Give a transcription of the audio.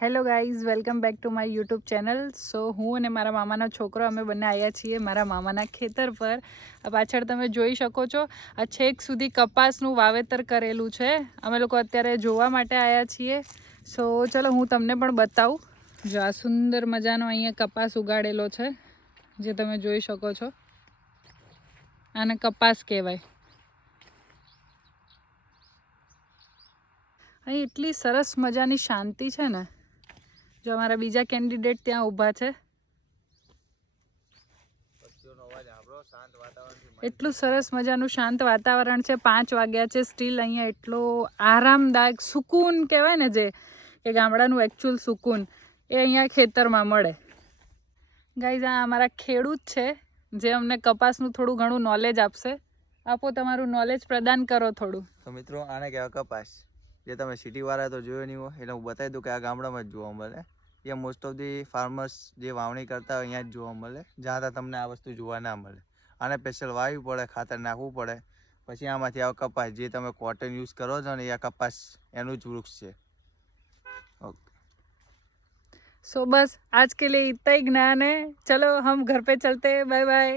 Hello guys, welcome back to my YouTube channel. So હું અને મારા મામાનો છોકરો અમે બંને આવ્યા છીએ મારા મામાના ખેતર પર. આ પાછળ તમે જોઈ શકો છો, આ છેક સુધી કપાસનું વાવેતર કરેલું છે. અમે લોકો અત્યારે જોવા માટે આવ્યા છીએ. સો ચલો હું તમને પણ બતાવું. જો આ સુંદર મજાનો અહીંયા કપાસ ઉગાડેલો છે, જે તમે જોઈ શકો છો. આને કપાસ કહેવાય. અહીં એટલી સરસ મજાની શાંતિ છે ને. જો અમારા બીજા કેન્ડિડેટ ત્યાં ઊભા છે. એટલું સરસ મજાનું શાંત વાતાવરણ છે. 5 વાગ્યા છે, સ્ટીલ અહીંયા એટલો આરામદાયક સુકૂન કહેવાય ને, જે કે ગામડાનું એકચ્યુઅલ સુકૂન એ અહીંયા ખેતરમાં મળે. ગાઈઝ, આ અમારા ખેડૂત છે, જે અમને કપાસનું થોડું ઘણું નોલેજ આપશે. આપો, તમારું નોલેજ પ્રદાન કરો થોડું. તો મિત્રો, આને કહેવાય કપાસ. જે તમે સિટી વાળા તો જોયો નહીં હોય, એટલે હું બતાવી દઉં કે આ ગામડામાં જ જોવા મળે. એ મોસ્ટ ઓફ ધી ફાર્મર્સ જે વાવણી કરતા હોય અહીંયા જ જોવા મળે, જ્યાં ત્યાં તમને આ વસ્તુ જોવા ના મળે. આને સ્પેશિયલ વાવવી પડે, ખાતર નાખવું પડે, પછી આમાંથી આવે કપાસ. જે તમે કોટન યુઝ કરો છો ને, એ આ કપાસ એનું જ વૃક્ષ છે. ઓકે, सो बस आज के लिए इतना ही ज्ञान है. चलो हम घर पे चलते हैं. Bye bye.